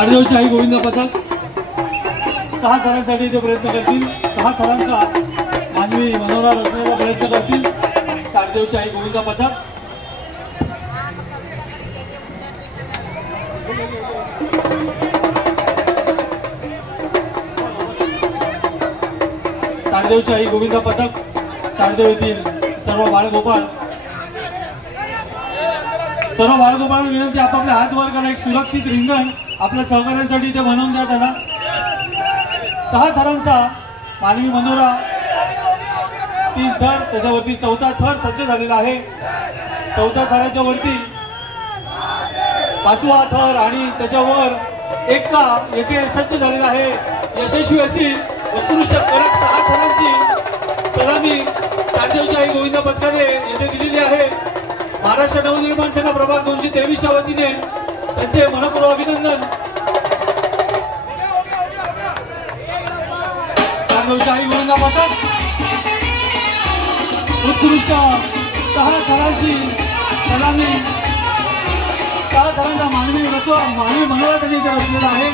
ताडदेवची आई गोविंद पथक 6 थरांसाठी ते प्रयत्न करतील। 6 थरांचा मानवी मनोरा रचण्याचा प्रयत्न करतील ताडदेवची आई गोविंद पथक। ताडदेवची आई गोविंद पथक ताडदेव येथील सर्व बाळगोपाळांना विनंती, आपापले हात वर करा। एक सुरक्षित रिंगण आपल्या सहकार्यांसाठी इथे बनवून द्या त्यांना। 6 थरांचा मानवी मनोरा 3 थर, त्याच्यावरती 4था थर सज्ज झालेला आहे। 4थ्या थराच्या वरती 5वा थर आणि त्याच्यावर एक्का येथे सज्ज झालेला आहे। यशस्वी अशी उत्कृष्ट कडक 6 थरांची सलामी ताडदेवची आई गोविंद पथकाने येथे दिलेली आहे। महाराष्ट्र नवनिर्माण सेना प्रभाग 223च्या वतीने त्यांचे मनपूर्वक अभिनंदन। ताडदेवची आई गोविंद पथक उत्कृष्ट 6 थरांची सलामी, 6 थरांचा मानवी मनोरा त्यांनी इथे रचलेला आहे।